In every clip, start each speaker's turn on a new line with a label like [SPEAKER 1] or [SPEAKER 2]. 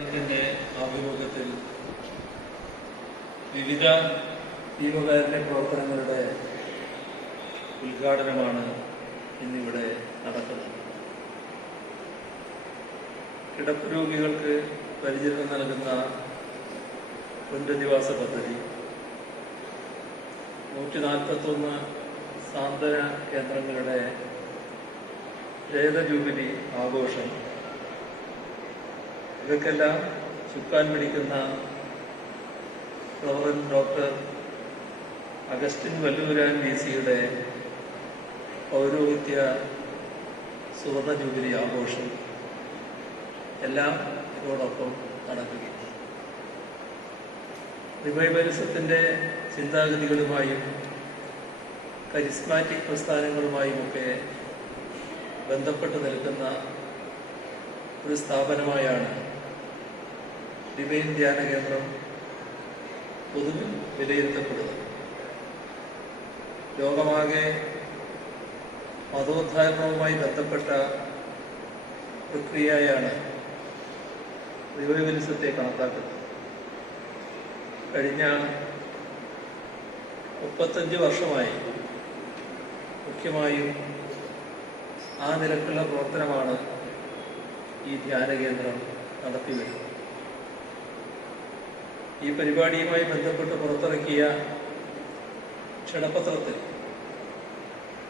[SPEAKER 1] ത്തിന്റെ ആഭിമുഖ്യത്തിൽ വിവിധ ജീവകാരുണ്യ പ്രവർത്തനങ്ങളുടെ ഉദ്ഘാടനമാണ് ഇന്നിവിടെ നടക്കുന്നത്. കിടപ്പ് രോഗികൾക്ക് പരിചരണം നൽകുന്ന പുനരധിവാസ പദ്ധതി നൂറ്റി നാൽപ്പത്തൊന്ന് സാന്ത്വന കേന്ദ്രങ്ങളുടെ രേഖ ജൂബിലി ആഘോഷം ഇവയ്ക്കെല്ലാം ചുക്കാൻ പിടിക്കുന്ന ഫ്ലോറൻ ഡോക്ടർ അഗസ്റ്റിൻ വല്ലൂരാൻ വി സിയുടെ പൗരോഹിത്യ സുവർണ ജൂബിലി ആഘോഷം എല്ലാം ഇതോടൊപ്പം നടക്കുകയും റിവൈവലിസത്തിന്റെ ചിന്താഗതികളുമായും കരിസ്മാറ്റിക് പ്രസ്ഥാനങ്ങളുമായുമൊക്കെ ബന്ധപ്പെട്ട് നിൽക്കുന്ന ഒരു സ്ഥാപനമായാണ് ഡിവൈൻ ധ്യാന കേന്ദ്രം പൊതുവിൽ വിലയിരുത്തപ്പെടുന്നത് ലോകമാകെ മതോദ്ധാരണവുമായി ബന്ധപ്പെട്ട പ്രക്രിയയാണ് റിവൈവലിസത്തെ കണക്കാക്കുന്നത്. കഴിഞ്ഞ മുപ്പത്തഞ്ച് വർഷമായി മുഖ്യമായും ആ നിരക്കുള്ള പ്രവർത്തനമാണ് ഈ ധ്യാന കേന്ദ്രം നടത്തി വരുന്നത് ഈ പരിപാടിയുമായി ബന്ധപ്പെട്ട് പുറത്തിറക്കിയ ക്ഷണപത്രത്തിൽ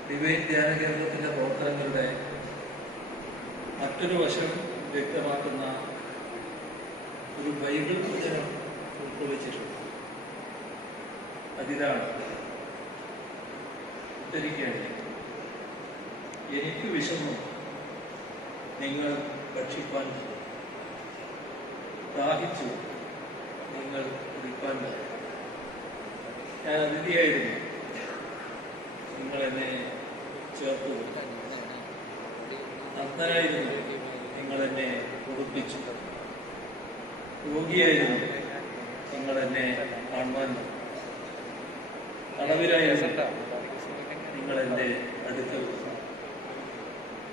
[SPEAKER 1] ഡിവൈൻ ധ്യാന കേന്ദ്രത്തിന്റെ പ്രവർത്തനങ്ങളുടെ മറ്റൊരു വശം വ്യക്തമാക്കുന്ന ഒരു ബൈബിൾ വചനം ഉൾക്കൊള്ളിച്ചിട്ടുണ്ട് അതിലാണ് ഉദ്ധരിക്കേണ്ടത് എനിക്ക് വിഷമം നിങ്ങൾ ഭക്ഷിക്കാൻ. ദാഹിച്ചു നിങ്ങൾ കുടിപ്പാൻ തന്നു. ഞാൻ അതിഥിയായിരുന്നു. നിങ്ങൾ എന്നെ ചേർത്തു നഗ്നനായിരുന്നു നിങ്ങൾ എന്നെ ഉടുപ്പിച്ചു. രോഗിയായിരുന്നു. നിങ്ങൾ എന്നെ കാണുവാൻ വന്നു. തടവിലായിരുന്നു നിങ്ങൾ എന്റെ അടുക്കൽ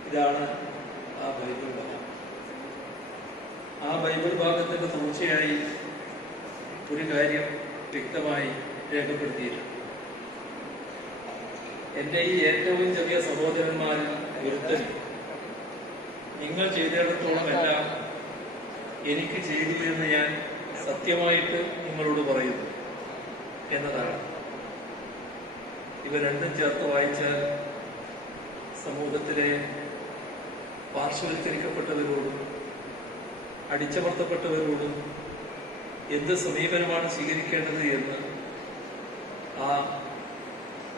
[SPEAKER 1] ഇതാണ് ആ ബൈബിൾ ഭാഗം. ആ ബൈബിൾ ഭാഗത്തിന്റെ തുടർച്ചയായി ഒരു കാര്യം വ്യക്തമായി രേഖപ്പെടുത്തിയിട്ടുണ്ട്. എന്റെ ഈ ഏറ്റവും ചെറിയ സഹോദരന്മാരിൽ ഒരുത്തൻ നിങ്ങൾ ചെയ്തിടത്തോളം എനിക്ക് ചെയ്തു എന്ന് ഞാൻ സത്യമായിട്ട് നിങ്ങളോട് പറയുന്നു എന്നതാണ്. ഇവ രണ്ടും ചേർത്ത് വായിച്ചാൽ സമൂഹത്തിലെ പാർശ്വവൽക്കരിക്കപ്പെട്ടവരോടും അടിച്ചമർത്തപ്പെട്ടവരോടും എന്ത് സമീപനമാണ് സ്വീകരിക്കേണ്ടത് എന്ന് ആ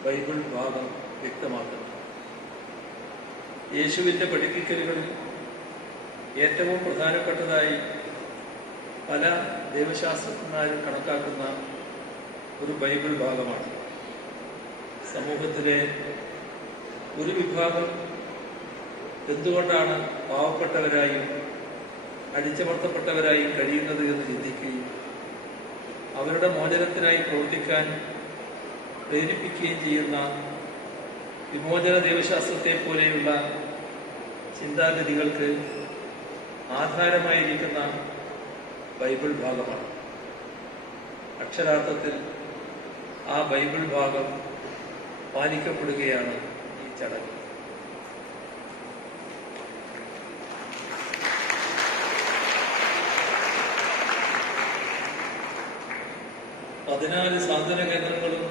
[SPEAKER 1] ബൈബിൾ ഭാഗം വ്യക്തമാക്കുന്നു. യേശുവിന്റെ പഠിപ്പിക്കലുകളിൽ ഏറ്റവും പ്രധാനപ്പെട്ടതായി പല ദൈവശാസ്ത്രജ്ഞന്മാരും കണക്കാക്കുന്ന ഒരു ബൈബിൾ ഭാഗമാണ്. സമൂഹത്തിലെ ഒരു വിഭാഗം എന്തുകൊണ്ടാണ് പാവപ്പെട്ടവരായും അടിച്ചമർത്തപ്പെട്ടവരായും കഴിയുന്നത് എന്ന് ചിന്തിക്കുകയും അവരുടെ മോചനത്തിനായി പ്രവർത്തിക്കാൻ പ്രേരിപ്പിക്കുകയും ചെയ്യുന്ന വിമോചന ദൈവശാസ്ത്രത്തെ പോലെയുള്ള ചിന്താഗതികൾക്ക് ആധാരമായിരിക്കുന്ന ബൈബിൾ ഭാഗമാണ്. അക്ഷരാർത്ഥത്തിൽ ആ ബൈബിൾ ഭാഗം പാലിക്കപ്പെടുകയാണ് ഈ ചടങ്ങ്. പതിനാല് സാന്ത്വന കേന്ദ്രങ്ങളും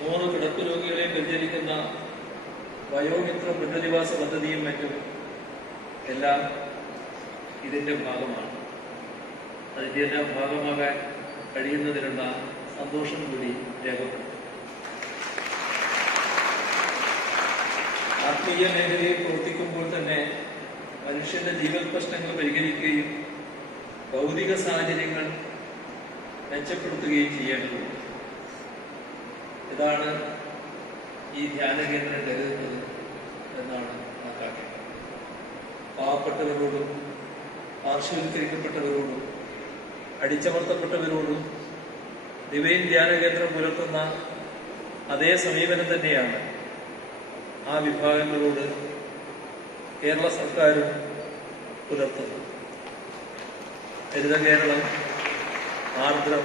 [SPEAKER 1] നൂറ് കിടപ്പ് രോഗികളെ പരിചരിക്കുന്ന വയോമിത്ര പുനരധിവാസ പദ്ധതിയും മറ്റും എല്ലാം ഇതിന്റെ ഭാഗമാണ്. അതിന്റെ എല്ലാം ഭാഗമാകാൻ കഴിയുന്നതിനുള്ള സന്തോഷം കൂടി രേഖപ്പെടുത്തും ആത്മീയ മേഖലയിൽ പ്രവർത്തിക്കുമ്പോൾ തന്നെ മനുഷ്യന്റെ ജീവൽ പ്രശ്നങ്ങൾ പരിഹരിക്കുകയും ഭൗതിക സാഹചര്യങ്ങൾ മെച്ചപ്പെടുത്തുകയും ചെയ്യേണ്ടതുണ്ട്. ഇതാണ് ഈ ധ്യാന കേന്ദ്രം കരുതുന്നത് എന്നാണ് കണക്കാക്കേണ്ടത് പാവപ്പെട്ടവരോടും പാർശ്വവൽക്കരിക്കപ്പെട്ടവരോടും അടിച്ചമർത്തപ്പെട്ടവരോടും ദിവൈൻ ധ്യാന കേന്ദ്രം പുലർത്തുന്ന അതേ സമീപനം തന്നെയാണ് ആ വിഭാഗങ്ങളോട് കേരള സർക്കാരും പുലർത്തുന്നത്. ഹരിത കേരളം ആർദ്രം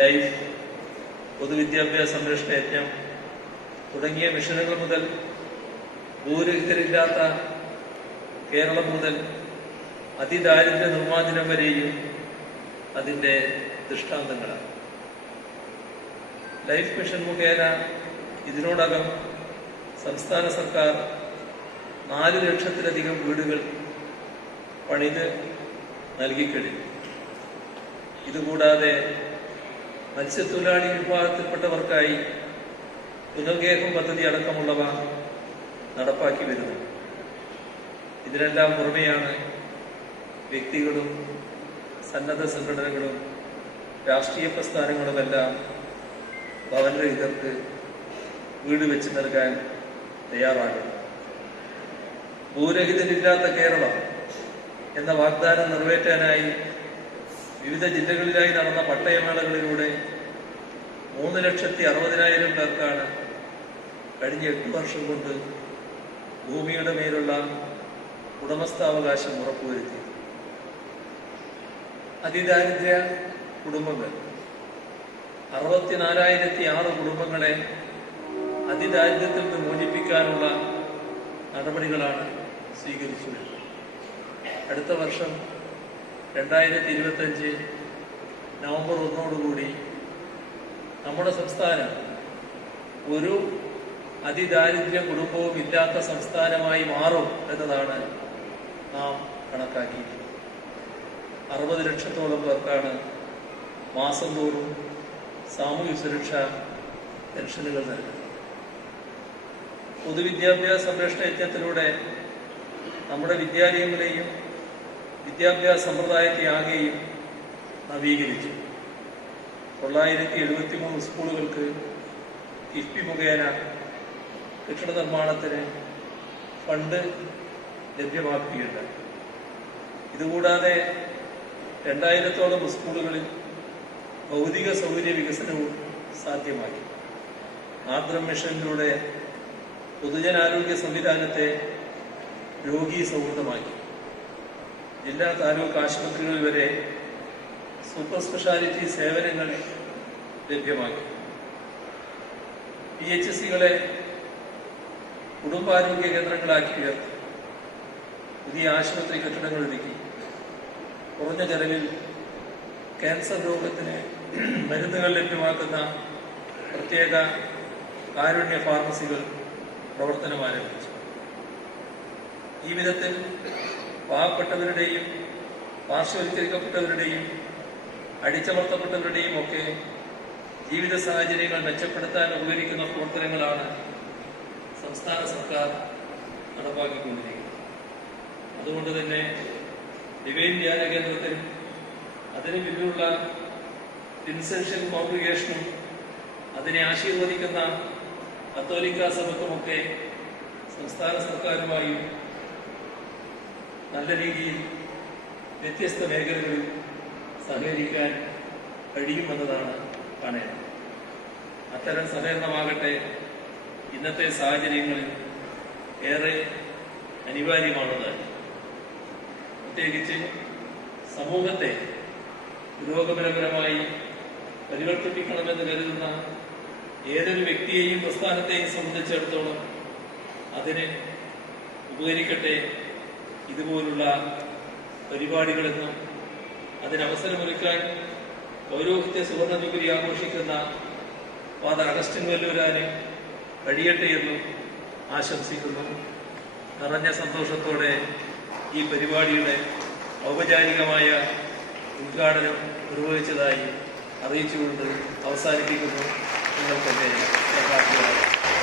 [SPEAKER 1] ലൈഫ് പൊതുവിദ്യാഭ്യാസ സംരക്ഷണ യജ്ഞം തുടങ്ങിയ മിഷനുകൾ മുതൽ ഭൂരഹിതരില്ലാത്ത കേരളം മുതൽ അതിദാരിദ്ര്യ നിർമ്മാർജനം വരെയും അതിന്റെ ദൃഷ്ടാന്തങ്ങളാണ്. ലൈഫ് മിഷൻ മുഖേന ഇതിനോടകം സംസ്ഥാന സർക്കാർ നാല് ലക്ഷത്തിലധികം വീടുകൾ പണിത് നൽകിക്കഴിഞ്ഞു. ഇതുകൂടാതെ മത്സ്യത്തൊഴിലാളി വിഭാഗത്തിൽപ്പെട്ടവർക്കായി പുനർഗേഹം പദ്ധതി അടക്കമുള്ളവ നടപ്പാക്കി വരുന്നു. ഇതിനെല്ലാം പുറമെയാണ് വ്യക്തികളും സന്നദ്ധ സംഘടനകളും രാഷ്ട്രീയ പ്രസ്ഥാനങ്ങളുമെല്ലാം ഭവനരഹിതർക്ക് വീട് വെച്ച് നൽകാൻ തയ്യാറാകുന്നു. ഭൂരഹിതരില്ലാത്ത കേരളം എന്ന വാഗ്ദാനം നിറവേറ്റാനായി വിവിധ ജില്ലകളിലായി നടന്ന പട്ടയമേളകളിലൂടെ മൂന്ന് ലക്ഷത്തി അറുപതിനായിരം പേർക്കാണ് കഴിഞ്ഞ എട്ട് വർഷം കൊണ്ട് ഭൂമിയുടെ മേലുള്ള ഉടമസ്ഥാവകാശം ഉറപ്പുവരുത്തി. അതിദാരിദ്ര്യ കുടുംബങ്ങൾ. അറുപത്തിനാലായിരത്തി ആറ് കുടുംബങ്ങളെ അതിദാരിദ്ര്യത്തിൽ നിന്ന് മോചിപ്പിക്കാനുള്ള നടപടികളാണ് സ്വീകരിച്ചത് അടുത്ത വർഷം രണ്ടായിരത്തി ഇരുപത്തഞ്ച് നവംബർ ഒന്നോടുകൂടി നമ്മുടെ സംസ്ഥാനം ഒരു അതിദാരിദ്ര്യ കുടുംബവും ഇല്ലാത്ത സംസ്ഥാനമായി മാറും എന്നതാണ് നാം കണക്കാക്കിയിരിക്കുന്നത്. അറുപത് ലക്ഷത്തോളം പേർക്കാണ് മാസം തോറും സാമൂഹ്യ സുരക്ഷ പെൻഷനുകൾ നൽകുന്നത്. പൊതുവിദ്യാഭ്യാസ സംരക്ഷണ യജ്ഞത്തിലൂടെ നമ്മുടെ വിദ്യാലയങ്ങളെയും വിദ്യാഭ്യാസ സമ്പ്രദായത്തെ ആകെയും നവീകരിച്ചു. തൊള്ളായിരത്തി എഴുപത്തി മൂന്ന് സ്കൂളുകൾക്ക് കിഫ്ബി മുഖേന കെട്ടിട നിർമ്മാണത്തിന് ഫണ്ട് ലഭ്യമാക്കുകയുണ്ടായി. ഇതുകൂടാതെ രണ്ടായിരത്തോളം സ്കൂളുകളിൽ ഭൗതിക സൗകര്യ വികസനവും സാധ്യമാക്കി. ആർദ്രം മിഷനിലൂടെ പൊതുജനാരോഗ്യ സംവിധാനത്തെ രോഗീ സൗഹൃദമാക്കി. ജില്ലാ താലൂക്ക് ആശുപത്രികളിൽ വരെ സൂപ്പർ സ്പെഷ്യാലിറ്റി സേവനങ്ങൾ ലഭ്യമാക്കി. പി എച്ച് സികളെ കുടുംബാരോഗ്യ കേന്ദ്രങ്ങളാക്കി ഉയർത്തി. പുതിയ ആശുപത്രി കെട്ടിടങ്ങൾ ഒരുക്കി. കുറഞ്ഞ ചെലവിൽ ക്യാൻസർ രോഗത്തിന് മരുന്നുകൾ ലഭ്യമാക്കുന്ന പ്രത്യേക കാരുണ്യ ഫാർമസികൾ പ്രവർത്തനം ആരംഭിച്ചു ഈ വിധത്തിൽ പാവപ്പെട്ടവരുടെയും പാർശ്വവൽക്കരിക്കപ്പെട്ടവരുടെയും അടിച്ചമർത്തപ്പെട്ടവരുടെയും ഒക്കെ ജീവിത സാഹചര്യങ്ങൾ മെച്ചപ്പെടുത്താൻ ഉപകരിക്കുന്ന പ്രവർത്തനങ്ങളാണ് സംസ്ഥാന സർക്കാർ നടപ്പാക്കിക്കൊണ്ടിരിക്കുന്നത്. അതുകൊണ്ട് തന്നെ ഡിവൈൻ ധ്യാന കേന്ദ്രത്തിൽ അതിന് പിന്നിലുള്ള ഇൻസെൻഷ്യൽ കോൺഗ്രിഗേഷനും അതിനെ ആശീർവദിക്കുന്ന കത്തോലിക്ക സഭക്കുമൊക്കെ സംസ്ഥാന സർക്കാരുമായും നല്ല രീതിയിൽ വ്യത്യസ്ത മേഖലകളിൽ സഹകരിക്കാൻ കഴിയുമെന്നതാണ് കാണേണ്ടത്. അത്തരം സഹകരണമാകട്ടെ ഇന്നത്തെ സാഹചര്യങ്ങളിൽ ഏറെ അനിവാര്യമാണെന്ന് പ്രത്യേകിച്ച് സമൂഹത്തെ പുരോഗമനപരമായി പരിവർത്തിപ്പിക്കണമെന്ന് കരുതുന്ന ഏതൊരു വ്യക്തിയെയും പ്രസ്ഥാനത്തെയും സംബന്ധിച്ചിടത്തോളം അതിന് ഉപകരിക്കട്ടെ ഇതുപോലുള്ള പരിപാടികളെന്നും അതിനവസരമൊരുക്കാൻ പൗരോഹിത്യ സുവർണ ജൂബിലി ആഘോഷിക്കുന്ന ഫാദർ അഗസ്റ്റിൻ വല്ലൂരാന് കഴിയട്ടെ എന്നും ആശംസിക്കുന്നു. നിറഞ്ഞ സന്തോഷത്തോടെ ഈ പരിപാടിയുടെ ഔപചാരികമായ ഉദ്ഘാടനം നിർവഹിച്ചതായി അറിയിച്ചുകൊണ്ട് അവസാനിപ്പിക്കുന്നു. ശുഭാശംസകൾ